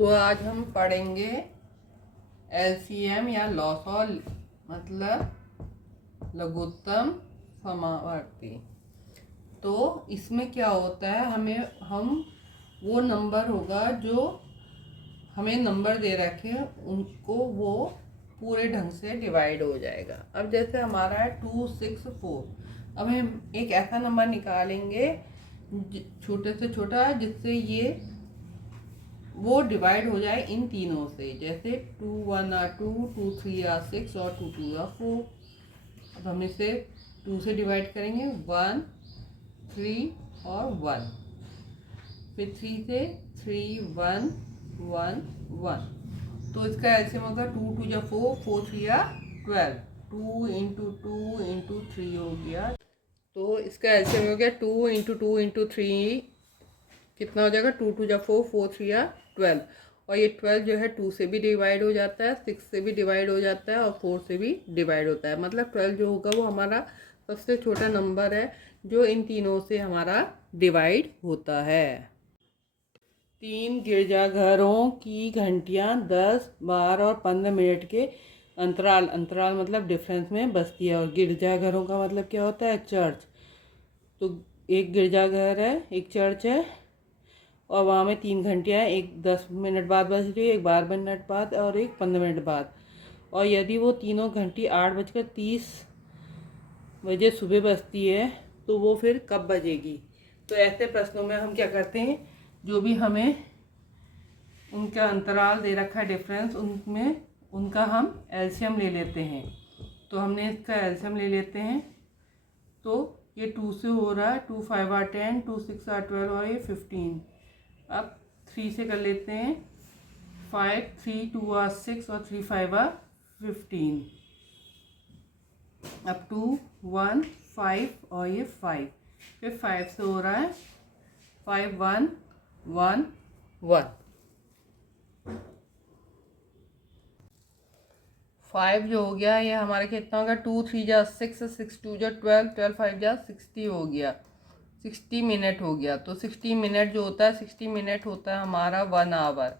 तो आज हम पढ़ेंगे एलसीएम या लॉसॉल मतलब लघुत्तम समावर्ती। तो इसमें क्या होता है, हम वो नंबर होगा जो हमें नंबर दे रखे उनको वो पूरे ढंग से डिवाइड हो जाएगा। अब जैसे हमारा है 264, अब हम एक ऐसा नंबर निकालेंगे छोटे से छोटा जिससे ये वो डिवाइड हो जाए इन तीनों से, जैसे 2 1 are 2, 2 3 are 6 और 2 2 are 4। अब हम इसे 2 से डिवाइड करेंगे, 1 3 और 1, फिर 3 से 3 1 1 1। तो इसका एलसीएम होगा 2 2 या 4, 4 3 या 12, 2 इंटू 2 इंटू 3 हो गया। तो इसका एलसीएम हो गया 2 इंटू 2 इंटू 3, कितना हो जाएगा 2 2 या 4, 4 3 या 12। और ये 12 जो है 2 से भी डिवाइड हो जाता है, 6 से भी डिवाइड हो जाता है और 4 से भी डिवाइड होता है। मतलब 12 जो होगा वो हमारा सबसे छोटा नंबर है जो इन तीनों से हमारा डिवाइड होता है। 3 गिरजाघरों की घंटियां 10 12 और 15 मिनट के अंतराल मतलब डिफरेंस में बजती है। और गिरजाघरों का मतलब क्या होता है, चर्च। तो एक गिरजाघर है, एक चर्च है और वहाँ में 3 घंटियाँ, एक 10 मिनट बाद बज रही है, एक 12 मिनट बाद और एक 15 मिनट बाद। और यदि वो तीनों घंटी 8:30 बजे सुबह बजती है तो वो फिर कब बजेगी। तो ऐसे प्रश्नों में हम क्या करते हैं, जो भी हमें उनका अंतराल दे रखा है डिफरेंस, उनमें उनका हम एलसीएम ले लेते हैं। तो हमने इसका एलसीएम ले लेते हैं। तो ये 2 से हो रहा है, 2 5 are 10, 2 6 are 12 और ये 15। अब 3 से कर लेते हैं, 5 3 2 are 6 और 3 5 are 15। अब 2 1 5 और ये 5, फिर 5 से हो रहा है 5 1 1 1। 5 जो हो गया ये हमारे कितना होगा, 2 3 जा 6, 6 2 जा 12, 12 5 जा 60 हो गया, 60 मिनट हो गया। तो 60 मिनट जो होता है, 60 मिनट होता है हमारा 1 आवर।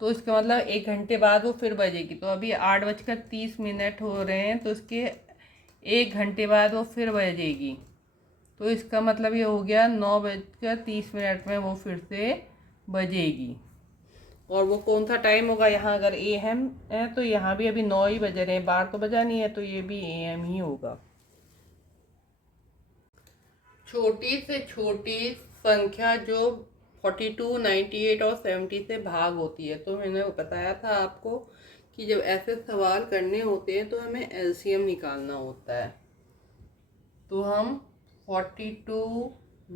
तो इसका मतलब 1 घंटे बाद वो फिर बजेगी। तो अभी 8:30 हो रहे हैं, तो इसके 1 घंटे बाद वो फिर बजेगी। तो इसका मतलब ये हो गया 9:30 में वो फिर से बजेगी। और वो कौन सा टाइम होगा, यहाँ अगर AM है तो यहाँ भी अभी 9 ही बज रहे हैं, 12 तो बजा नहीं है, तो ये भी AM ही होगा। छोटी से छोटी संख्या जो 42, 98 और 70 से भाग होती है। तो मैंने बताया था आपको कि जब ऐसे सवाल करने होते हैं तो हमें एलसीएम निकालना होता है। तो हम 42,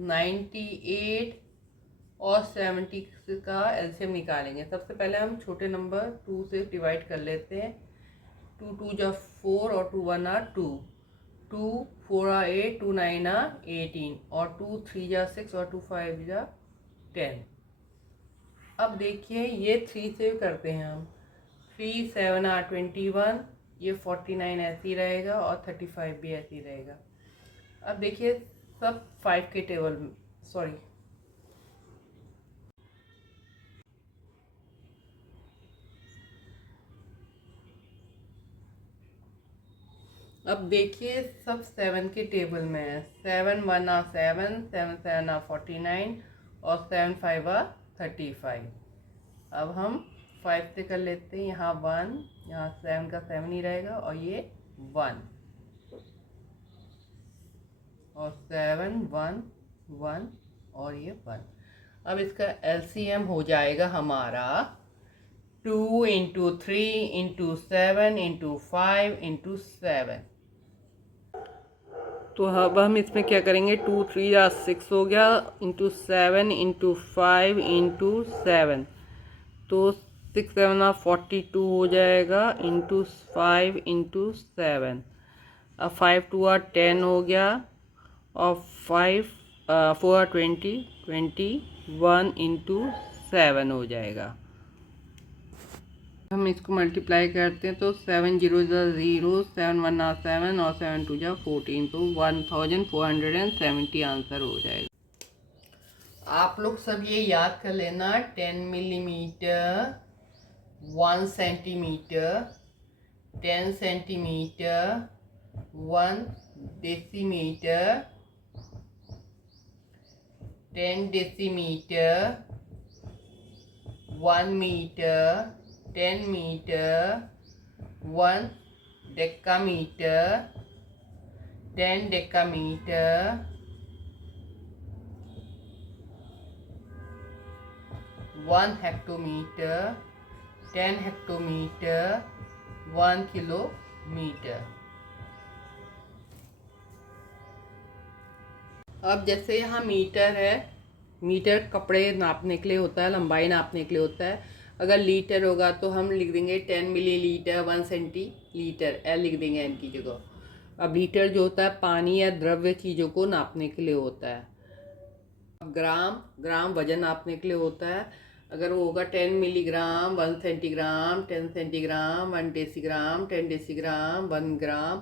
98 और 70 का एलसीएम निकालेंगे। सबसे पहले हम छोटे नंबर 2 से डिवाइड कर लेते हैं। 2 2 जा 4 और 2 1 are 2, 2 4 are 8, 2 9 are 18 और 2 3 जा 6 और 2 5 जा 10। अब देखिए ये 3 से करते हैं हम, 3 7 are 21, ये 49 ऐसे ही रहेगा और 35 भी ऐसे ही रहेगा। अब देखिए सब 5 के टेबल में, सॉरी अब देखिए सब 7 के टेबल में है। 7 1 are 7, 7 7 are 49 और 7 5 are 35। अब हम 5 से कर लेते हैं, यहाँ 1, यहाँ 7 का 7 ही रहेगा और ये 1 और 7 1 1 और ये 1। अब इसका एलसीएम हो जाएगा हमारा 2 इंटू 3 इंटू 7 इंटू 5 इंटू 7। तो अब हम इसमें क्या करेंगे, 2 3 या 6 हो गया, इंटू 7 इंटू 5 इंटू 7। तो 6 7 42 हो जाएगा, इंटू 5 इंटू 7। अब 5 2 10 हो गया और 5 4 20, 21 इंटू 7 हो जाएगा। हम इसको मल्टीप्लाई करते हैं तो 7 0 0, 7 1 7 और 7 2 14, तो 1470 आंसर हो जाएगा। आप लोग सब ये याद कर लेना, 10 millimetre, 1 centimetre, 10 centimetre, 1 decimetre, 10 decimetre, 1 metre, 10 metre, 1 decametre, 10 decametre, 1 hectometre, 10 hectometre, 1 kilometre. अब जैसे यहाँ मीटर है, मीटर कपड़े नापने के लिए होता है, लंबाई नापने के लिए होता है। अगर लीटर होगा तो हम लिख देंगे 10 मिलीलीटर, 1 सेंटीलीटर, एल लिख देंगे एन की जगह। अब लीटर जो होता है पानी या द्रव्य चीज़ों को नापने के लिए होता है। ग्राम, ग्राम वजन नापने के लिए होता है। अगर वो होगा 10 milligram, 1 centigram, 10 centigram, 1 decigram, 10 decigram, 1 ग्राम,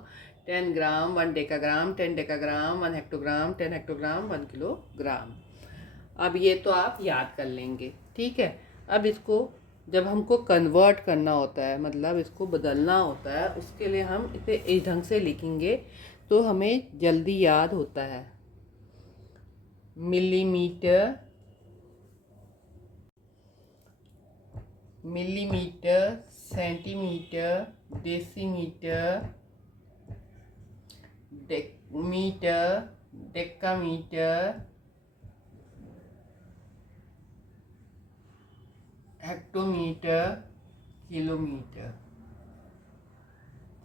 10 ग्राम, 1 decagram, 10 decagram, 1 hectogram, 10 hectogram, 1 kilogram. अब ये तो आप याद कर लेंगे, ठीक है। अब इसको जब हमको कन्वर्ट करना होता है, मतलब इसको बदलना होता है, उसके लिए हम इसे इस ढंग से लिखेंगे तो हमें जल्दी याद होता है। Millimetre, millimetre, centimetre, decimetre, metre, decametre, hectometre, kilometre,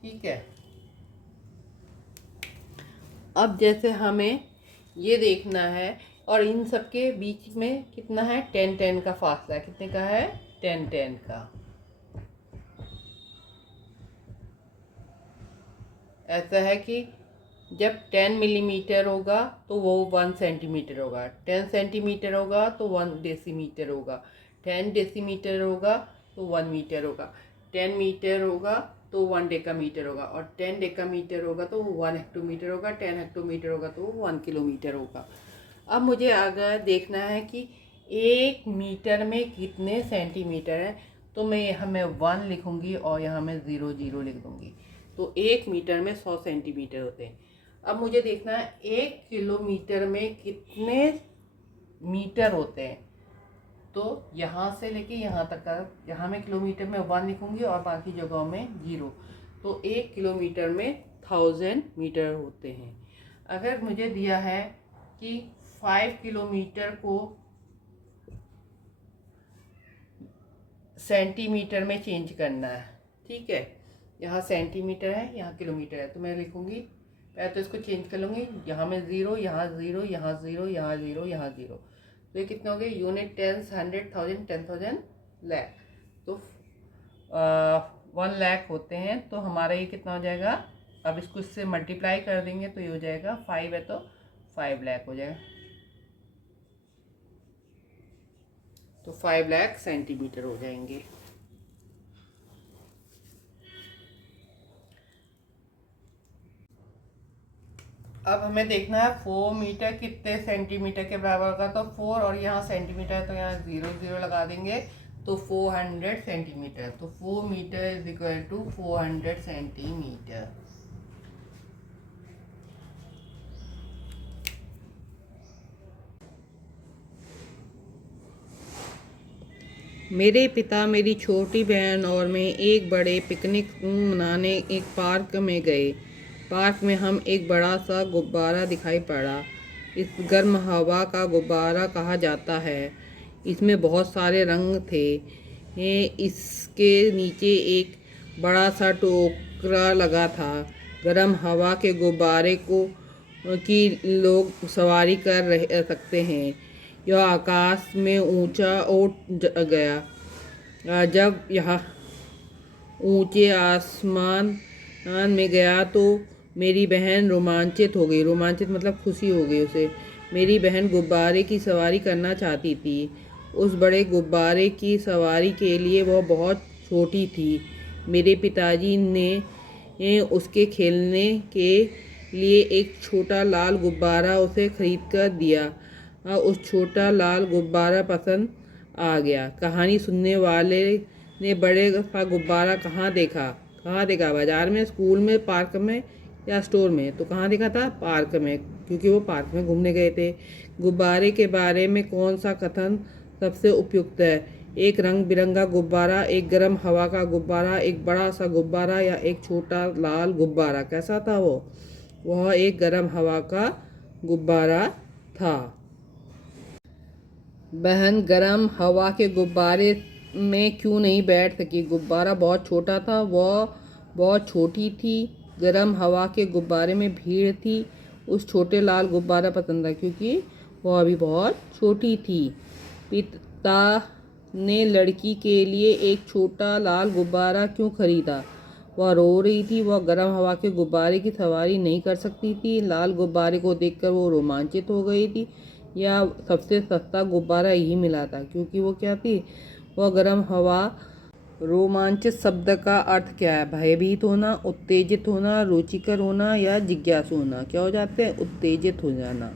ठीक है। अब जैसे हमें ये देखना है, और इन सब के बीच में कितना है, 10-10 का फासला। कितने का है, 10-10 का। ऐसा है कि जब 10 मिलीमीटर होगा तो वो 1 सेंटीमीटर होगा, 10 सेंटीमीटर होगा तो 1 डेसीमीटर होगा, 10 डेसीमीटर होगा तो 1 मीटर होगा, 10 मीटर होगा तो 1 डेकामीटर होगा, और 10 डेकामीटर होगा तो 1 हेक्टोमीटर होगा, 10 हेक्टोमीटर होगा तो 1 किलोमीटर होगा। अब मुझे अगर देखना है कि 1 मीटर में कितने सेंटीमीटर है, तो मैं यहाँ मैं 1 लिखूँगी और यहाँ मैं 0 लिख दूँगी। तो 1 मीटर में 100 सेंटीमीटर होते हैं। अब मुझे देखना है 1 किलोमीटर में कितने मीटर होते हैं, तो यहाँ से लेके यहाँ तक का, यहाँ मैं किलोमीटर में 1 लिखूँगी और बाकी जगहों में 0। तो 1 किलोमीटर में 1000 मीटर होते हैं। अगर मुझे दिया है कि 5 किलोमीटर को सेंटीमीटर में चेंज करना है, ठीक है। यहाँ सेंटीमीटर है, यहाँ किलोमीटर है, तो मैं लिखूँगी, पहले तो इसको चेंज कर लूँगी। यहाँ में 0, यहाँ 0, यहाँ 0, यहाँ 0, यहाँ 0। तो ये कितने हो गए, यूनिट, टेंस, 100, 1000, 10,000, लाख। तो 1 लाख होते हैं। तो हमारा ये कितना हो जाएगा, अब इसको इससे मल्टीप्लाई कर देंगे तो ये हो जाएगा 5 है तो 5 लाख हो जाएगा। तो 5 लाख सेंटीमीटर हो जाएंगे। अब हमें देखना है 4 मीटर कितने सेंटीमीटर के बराबर होगा। तो 4 और यहाँ सेंटीमीटर है तो यहाँ 0 लगा देंगे, तो 400 सेंटीमीटर। तो 4 metre is equal to 400 centimetre. मेरे पिता, मेरी छोटी बहन और मैं एक बड़े पिकनिक मनाने एक पार्क में गए। पार्क में हम एक बड़ा सा गुब्बारा दिखाई पड़ा। इस गर्म हवा का गुब्बारा कहा जाता है। इसमें बहुत सारे रंग थे। इसके नीचे एक बड़ा सा टोकरा लगा था। गर्म हवा के गुब्बारे को की लोग सवारी कर सकते हैं। यह आकाश में ऊंचा उठ गया। जब यह ऊंचे आसमान में गया तो मेरी बहन रोमांचित हो गई। रोमांचित मतलब खुशी हो गई उसे। मेरी बहन गुब्बारे की सवारी करना चाहती थी। उस बड़े गुब्बारे की सवारी के लिए वह बहुत छोटी थी। मेरे पिताजी ने उसके खेलने के लिए एक छोटा लाल गुब्बारा उसे खरीद कर दिया। उस छोटा लाल गुब्बारा पसंद आ गया। कहानी सुनने वाले ने बड़े सा गुब्बारा कहाँ देखा? बाजार में, स्कूल में, पार्क में या स्टोर में? तो कहाँ देखा था? पार्क में, क्योंकि वो पार्क में घूमने गए थे। गुब्बारे के बारे में कौन सा कथन सबसे उपयुक्त है? एक रंग बिरंगा गुब्बारा, एक गर्म हवा का गुब्बारा, एक बड़ा सा गुब्बारा या एक छोटा लाल गुब्बारा। कैसा था वो? वह एक गर्म हवा का गुब्बारा था। बहन गर्म हवा के गुब्बारे में क्यों नहीं बैठ सकी? गुब्बारा बहुत छोटा था, वह बहुत छोटी थी। गर्म हवा के गुब्बारे में भीड़ थी। उस छोटे लाल गुब्बारा पसंद था क्योंकि वह अभी बहुत छोटी थी। पिता ने लड़की के लिए एक छोटा लाल गुब्बारा क्यों खरीदा? वह रो रही थी, वह गर्म हवा के गुब्बारे की सवारी नहीं कर सकती थी। लाल गुब्बारे को देखकर वो रोमांचित हो गई थी, या सबसे सस्ता गुब्बारा यही मिला था क्योंकि वो क्या थी? वह गर्म हवा। रोमांचित शब्द का अर्थ क्या है? भयभीत होना, उत्तेजित होना, रुचिकर होना या जिज्ञासु होना। क्या हो जाते हैं? उत्तेजित हो जाना।